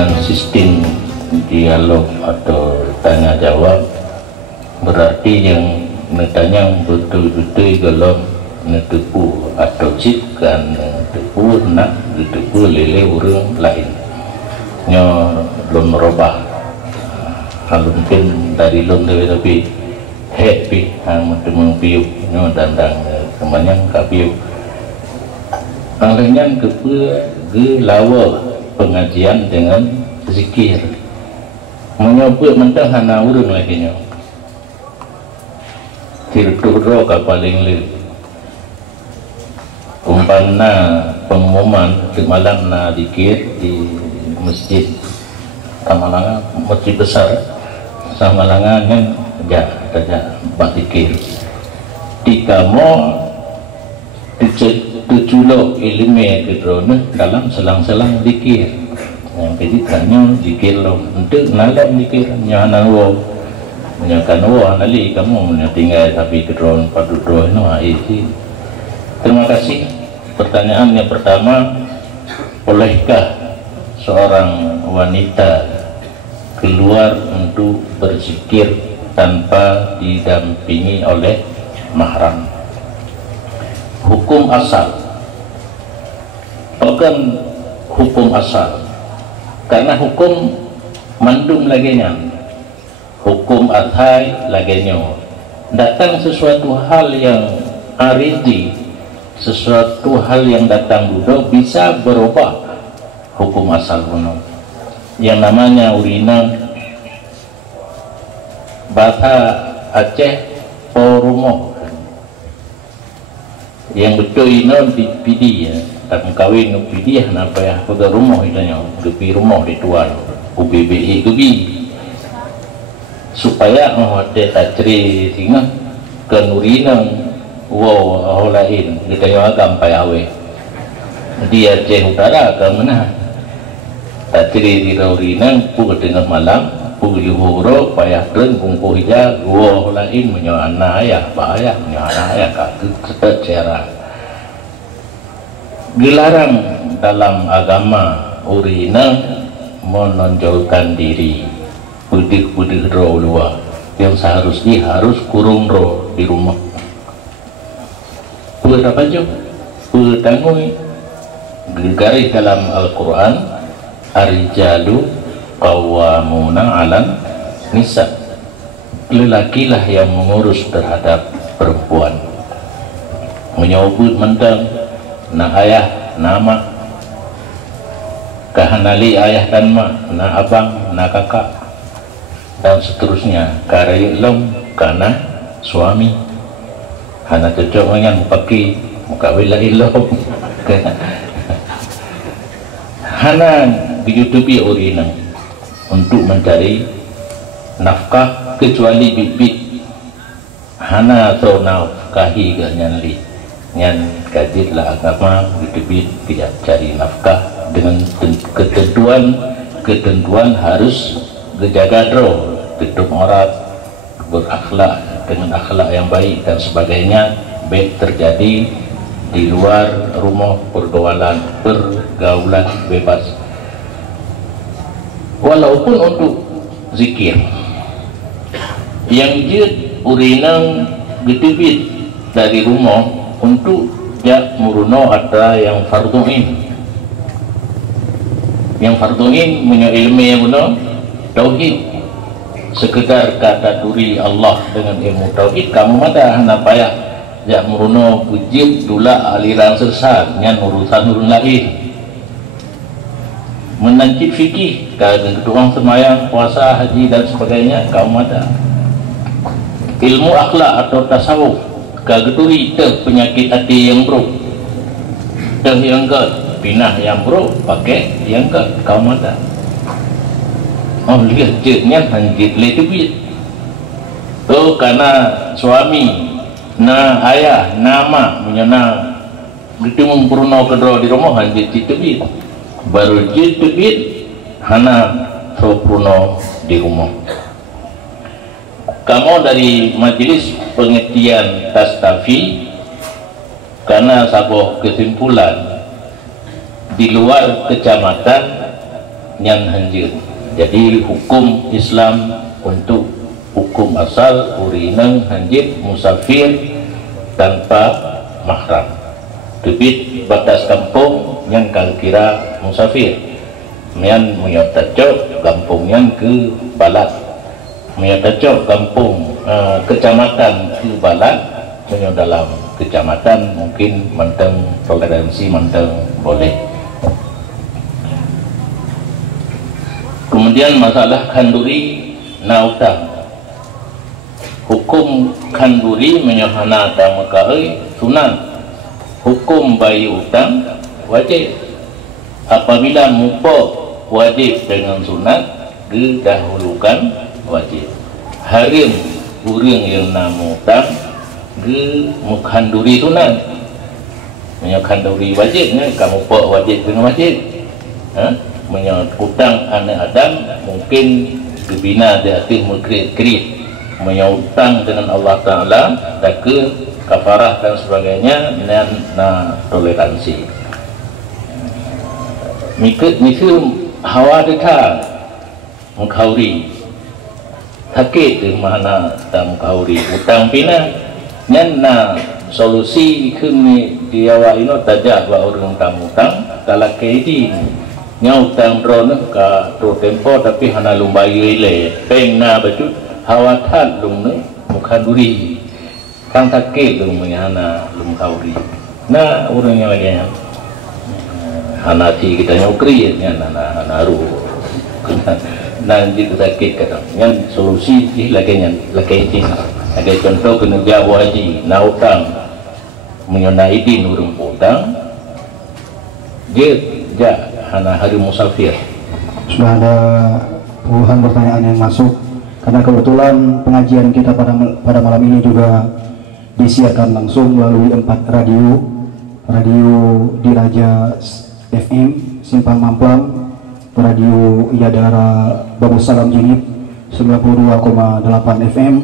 dengan sistem dialog atau tanya jawab, berarti yang netanya betul-betul gelom netepu atau cip kan tepu nak tepu lele urang lain nyo belum merubah kalau mungkin dari lom tapi happy temen piu nyo dandang kemanyang kapiu lainnya ke lawa pengajian dengan zikir menyebut mentang hana urang lagi nyo tirturo ka paling le umpana pengumuman di malam na dikir di masjid Samalangan, masjid besar Samalangan kan ya saja dikir tika mo tujulo ilmu kedrone dalam selang-selang dikir yang jadi tanya dikir lo untuk nalak dikir nyana wo menyakan wah nali kamu tinggal tapi kedron padudro itu. Terima kasih. Pertanyaan yang pertama, bolehkah seorang wanita keluar untuk berzikir tanpa didampingi oleh mahram? Hukum asal, bukan hukum asal, karena hukum mandum laginya. Hukum adhai laganya datang sesuatu hal yang aridi, sesuatu hal yang datang duduk bisa berubah hukum asal kuno yang namanya urina bata Aceh porumo yang betul ini di pidi ya tak kawin pidi ya kenapa ya pada rumah itanya gepi rumah di tuan UBBI gebi supaya ada tajri tinggal kenurinang wow lain kita yang gampai awe dia Aceh Utara ke mana tajri di nurinang pukul tengah malam pukul yuhuro payah keren kungku hija wow lain menyoana ayah bahaya menyoana ayah kaki secara dilarang dalam agama urina menonjolkan diri putih-putih roh luar yang seharusnya harus kurung roh di rumah buat apa aja buat tanggung garis dalam Al-Quran ar-rijalu qawwamuna 'alan nisa lelakilah yang mengurus terhadap perempuan menyebut mentang na ayah nama kahanali ayah dan mak na abang na kakak dan seterusnya karya ilm karena suami hana cocok dengan pakai mukawila ilm hana diutupi urina untuk mencari nafkah kecuali bibit hana atau nafkahi ganyanli nyan kajitlah agama bibit tidak cari nafkah dengan ketentuan harus menjaga roh, tutup aurat, berakhlak dengan akhlak yang baik dan sebagainya baik terjadi di luar rumah pergaulan bebas walaupun untuk zikir yang jid urinang gedebit dari rumah untuk jak muruno ada yang farduin punya ilmu yang benar tauhid sekedar kata duri Allah dengan ilmu tauhid kamu ada hana payah jak meruno pujit dula aliran sesat nyan urusan lain menancip fikih kalau ketuang semayang puasa haji dan sebagainya kamu ada ilmu akhlak atau tasawuf kalau duri teh penyakit hati yang bro teh yang ke pinah yang bro pakai yang ke kamu ada oh lihat jadinya hanjit letubit tuh karena suami na ayah nama menyana gitu mempuruno kedua di rumah hanjit letubit baru letubit hana terpuruno di rumah kamu dari majelis pengertian Tastafi karena sabuh kesimpulan di luar kecamatan nyan hanjir. Jadi hukum Islam untuk hukum asal urinang hanjir musafir tanpa mahram. Tebit batas kampung yang kira musafir. Mian menyotacok kampung yang ke balat. Menyotacok kampung kecamatan ke balat. Menyo dalam kecamatan mungkin menteng toleransi menteng boleh. Kemudian masalah kanduri nautang. Hukum kanduri menyohana tamakai sunan. Hukum bayi utang wajib. Apabila mupok wajib dengan sunat, didahulukan wajib. Harim urang yang namutang ke mukhanduri sunat. Menyokhanduri wajibnya kamu pok wajib dengan wajib. Menyutang anak Adam mungkin dibina di atas mukrit-krit. Menyutang dengan Allah Ta'ala dan ke kafarah dan sebagainya dengan toleransi. Mikir hawa dekat mukhauri sakit di mana tam mukhauri utang pina nyanna solusi kini diawa ino tajak wa orang tamu tang kala kedi nyautang drone ka to tempo tapi hana lumbayu ile pengna baju hawatan lumne mukhanduri kang sakit lumnya hana lumkauri na orangnya lagi hanati kita nyokri ya naru nanti kita sakit kata yang solusi lagi ini ada contoh kinerja wajib nautang menyonai din urung utang dia hana hari musafir. Sudah ada puluhan pertanyaan yang masuk karena kebetulan pengajian kita pada malam ini juga disiarkan langsung melalui 4 radio di Raja FM Simpang Mamplang, Radio Yadara Babu Salam Jingit 92,8 FM,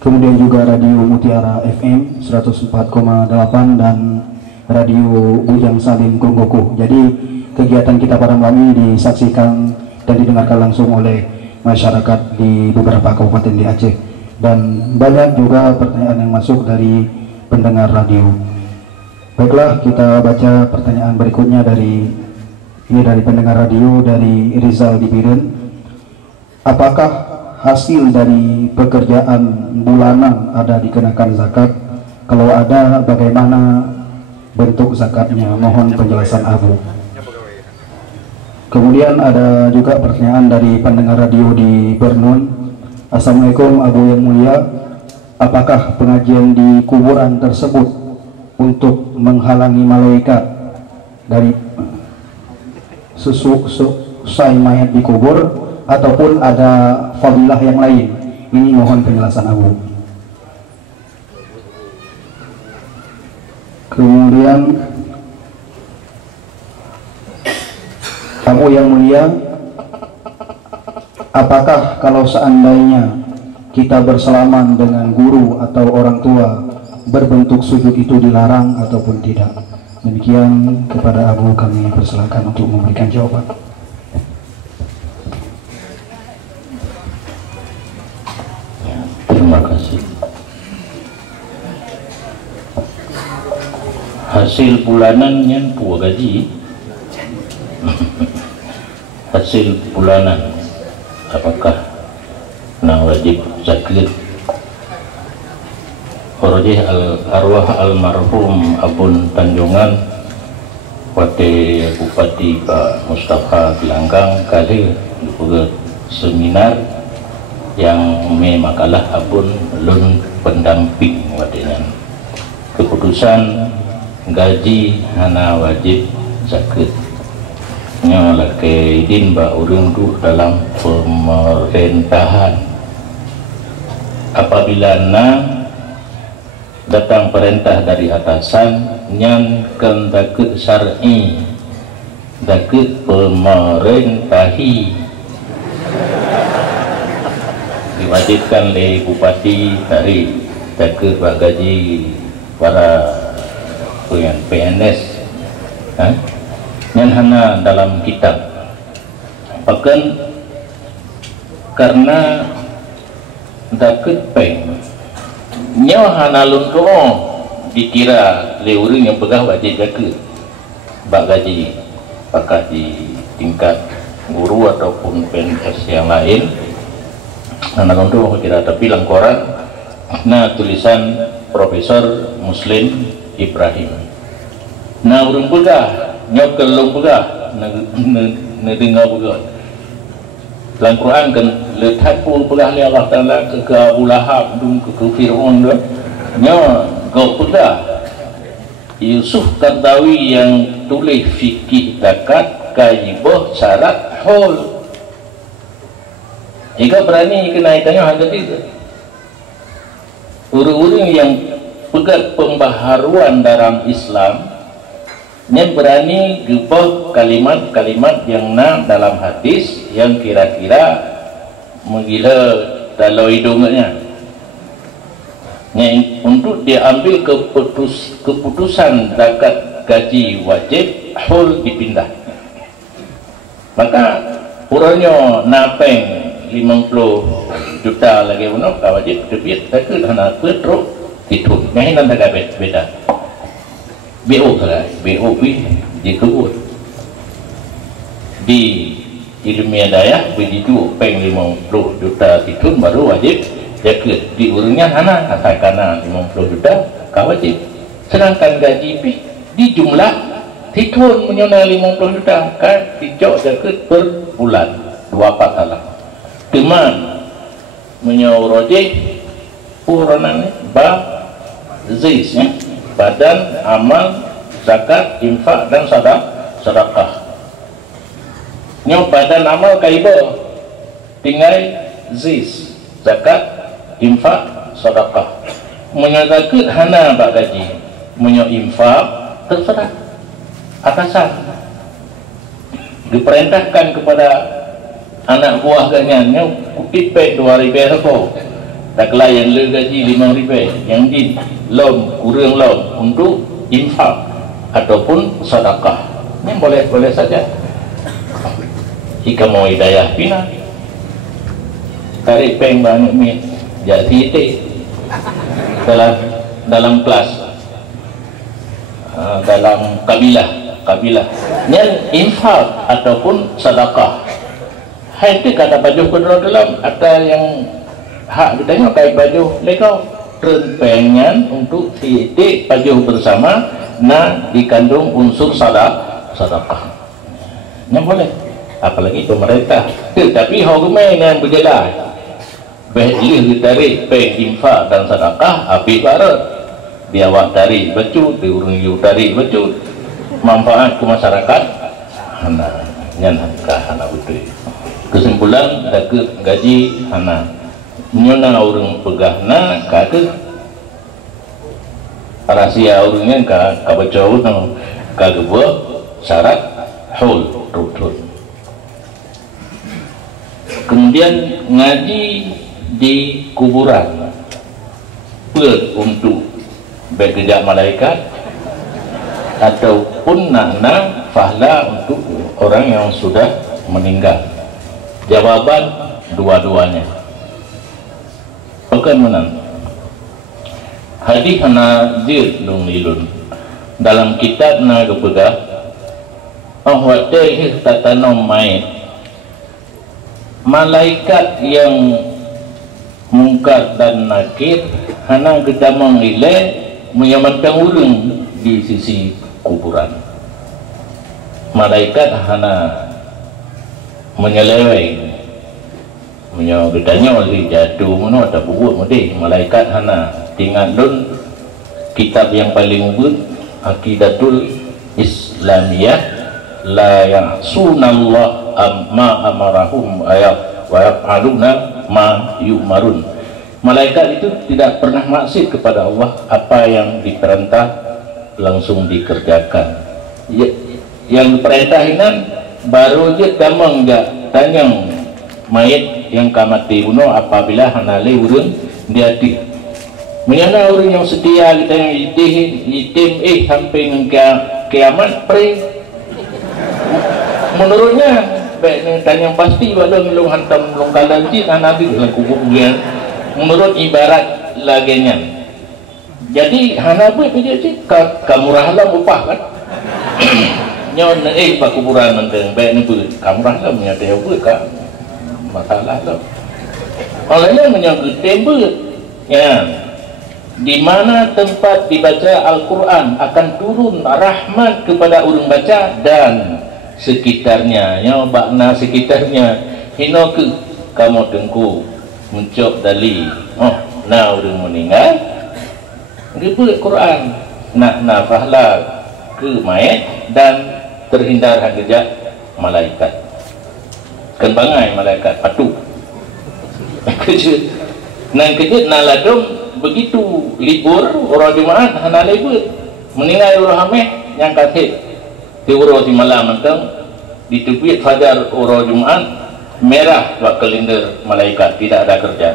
kemudian juga Radio Mutiara FM 104,8 dan Radio Bujang Salim Gonggoku. Jadi kegiatan kita pada malam ini disaksikan dan didengarkan langsung oleh masyarakat di beberapa kabupaten di Aceh, dan banyak juga pertanyaan yang masuk dari pendengar radio. Baiklah, kita baca pertanyaan berikutnya dari pendengar radio dari Rizal di Biren. Apakah hasil dari pekerjaan bulanan ada dikenakan zakat? Kalau ada, bagaimana bentuk zakatnya? Mohon penjelasan Abu. Kemudian ada juga pertanyaan dari pendengar radio di Bernun. Assalamualaikum Abu yang mulia, apakah pengajian di kuburan tersebut untuk menghalangi malaikat dari usai mayat dikubur ataupun ada fadilah yang lain? Ini mohon penjelasan Abu. Kemudian Abu yang mulia, apakah kalau seandainya kita bersalaman dengan guru atau orang tua berbentuk sujud itu dilarang ataupun tidak? Demikian, kepada Abu kami persilakan untuk memberikan jawaban. Terima kasih. Hasil bulanannya puas gaji. Hasil bulanan apakah wajib zakat? Rojih arwah almarhum Abun Tanjungan Wate Bupati Pak Mustafa Gelanggang kali juga seminar yang makalah Abun lun pendamping wadinan keputusan gaji hana wajib zakat nyolake idin ba urang du dalam pemerintahan. Apabila datang perintah dari atasan yang kendakut syar'i dakut pemerintahi diwajibkan oleh bupati dari dakut gaji para PNS yang hana dalam kitab bahkan karena daket peng nyawa hanalun ko dikira leureun yang pegah wajib jaga bak gaji pakat di tingkat guru ataupun PNS yang lain hanalun ko kira tapi langkoran nah tulisan Profesor Muslim Ibrahim nah urung pegah nyok kelung pegah dengar pegah dalam Quran kan letak pun pegah li Allah Ta'ala ke Abu Lahab ke Fir'aun nya kau pegah Yusuf Qardawi yang tulis fikih zakat kajibah syarat hol jika berani kenaikannya harga itu orang-orang yang pegat pembaharuan dalam Islam yang berani gubah kalimat-kalimat yang dalam hadis yang kira-kira menggila dalam hidungnya untuk diambil keputusan zakat gaji wajib hul dipindah maka puranya napeng 50 juta lagi uno wajib debit tak hana petro itu nyahin anda beda BO lah, BO di kebun di ilmiah daya begitu peng 50 juta itu baru wajib jaga di urungnya hana katakan 50 juta kau wajib sedangkan gaji di jumlah titun menyona 50 juta kan dicok jaga per bulan 2 patalah teman menyauroje uranannya ba zis ya badan amal zakat infak dan sedekah nyo badan amal kaiba tinggal zis zakat infak sedekah menyatakan hana bak gaji menyo infak terserah atasan diperintahkan kepada anak buah ganyannya kutip 2,000 rokok tak layan le gaji 5,000 yang di loan kurang loan untuk infak ataupun sedekah ini boleh saja jika mau hidayah pina tarik peng banyak mi jadi itu dalam kelas dalam kabilah yang infak ataupun sedekah hai itu kata baju kedua dalam ada yang hak ditanya kayak baju legal pengen untuk titik baju bersama nah dikandung unsur sedekah yang boleh apalagi pemerintah tapi hukumnya yang berjalan behli ditarik peng infak dan sedekah api barat biawak tarik becut diurung yu tarik becut manfaat ke masyarakat hana hana betul kesimpulan dapat gaji hana nyona orang pegahna kagak rahasia orangnya kagak jauh kagak buat syarat hul rutun kemudian ngaji di kuburan untuk bergejak malaikat ataupun nana fahla untuk orang yang sudah meninggal jawaban dua-duanya bukan menang hadis hana jir dong lilun dalam kitab na kepedah bahwa teh tatanom mayat malaikat yang mungkar dan nakir hana gedamang nilai menyamantang ulung di sisi kuburan malaikat hana menyeleweng gedanya oleh jatuh mana ada buat mudi malaikat hana tinggal dun kitab yang paling ubud Aqidatul Islamiyah la ya'sunallah amma amarahum ayat wa yaf'aluna ma yu'marun malaikat itu tidak pernah maksiat kepada Allah apa yang diperintah langsung dikerjakan yang diperintahinan baru je damang ja tanyang mayat yang kamati uno apabila hanale urun diati menyana orang yang setia kita yang itim sampai ke kiamat pre menurutnya baik dan yang pasti walau belum hantam belum kalah ji nabi dalam kubur dia menurut ibarat lagenya. Jadi hanabi dia sih kamurahlah upah kan. Nyon pak kuburan nendeng baik ni pun kamurahlah menyata ya pun kan masalah tu. Olehnya menyangkut tembel ya. Di mana tempat dibaca Al-Quran akan turun rahmat kepada orang baca dan sekitarnya, ya bakna sekitarnya. Hino ke kamu tengku mencop dali, oh nah orang meninggal dibuat Quran nak nafahlah ke mayat dan terhindar hajat malaikat kembangai malaikat patuh kejut nan kejut naladum. Begitu libur orang Jumaat hana libur meninggal orang hamil yang kasih di urut di malam mentang di tepi fajar orang Jumaat merah wak kalender malaikat tidak ada kerja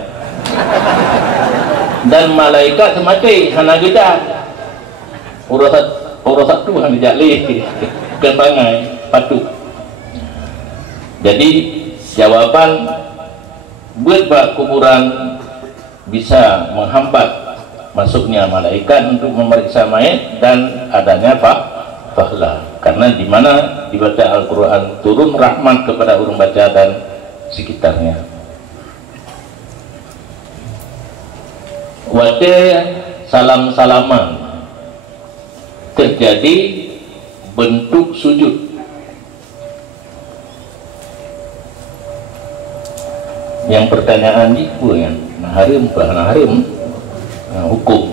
dan malaikat semati hana kita urut satu hana jali kembangai patuh. Jadi jawaban buat bak kuburan bisa menghambat masuknya malaikat untuk memeriksa mayat dan adanya fahla karena di mana dibaca Al-Quran turun rahmat kepada orang baca dan sekitarnya. Wate salam-salaman terjadi bentuk sujud. Yang pertanyaan itu yang harim bahana harim hukum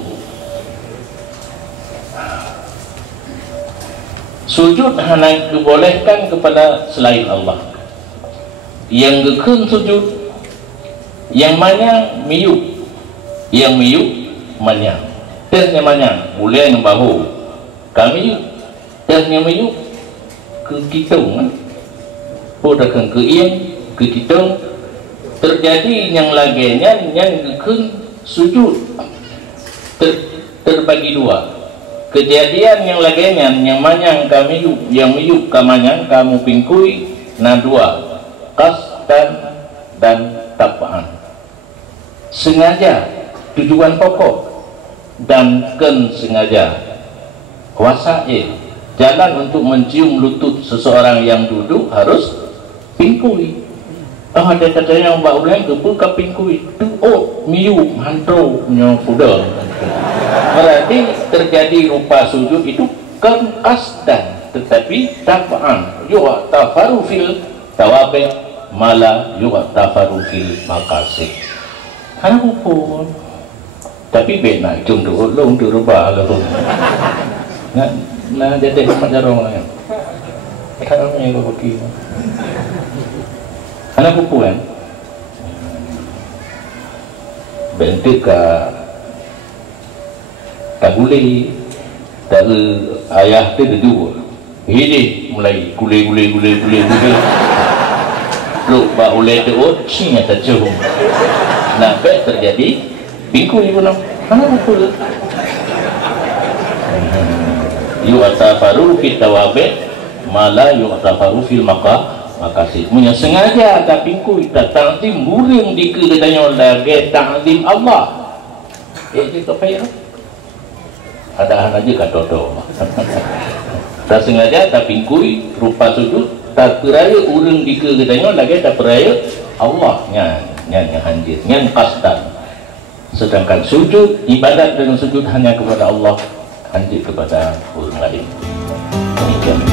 sujud hanya dibolehkan kepada selain Allah. Yang gekun sujud yang mana miyuk yang miyuk manyang tesnya manyang boleh membahu kami tesnya miyuk ke kitung podakan ke iang ke kitung terjadi yang laginya yang gekun sujud terbagi dua. Kejadian yang laginya yang manyang kami yang miyuk kamanyang kamu pingkui na dua qasdan dan tapaan sengaja tujuan pokok dan ken sengaja wasail jalan untuk mencium lutut seseorang yang duduk harus pingkui. Oh ada katanya mbak ulang ke pun kaping kui tu oh miu hantu nyo puda. Berarti terjadi rupa sujud itu kan qasdan tetapi tab'an yuwa tafaru fil tawabi mala yuwa tafaru fil maqasid. Kan pun tapi benar cung dulu long tu rubah lalu. Nah jadi macam orang kan yang begitu. Anak buku kan bentuk tak boleh dari ayah tu dua ini mulai gule lu bak oleh tu cing atau cung nampak terjadi bingku ibu nam anak buku yu atafaru fit tawabi mala yu atafaru fil makasih punya sengaja tapi kui tak ta'zim buring di kedanya lagi ta'zim Allah itu payah ada aja kata do tak sengaja tapi kui rupa sujud tak peraya uring di kedanya lagi tak peraya Allah nya hanjir nya qasdan sedangkan sujud ibadat dengan sujud hanya kepada Allah hanjir kepada orang lain. Demikian.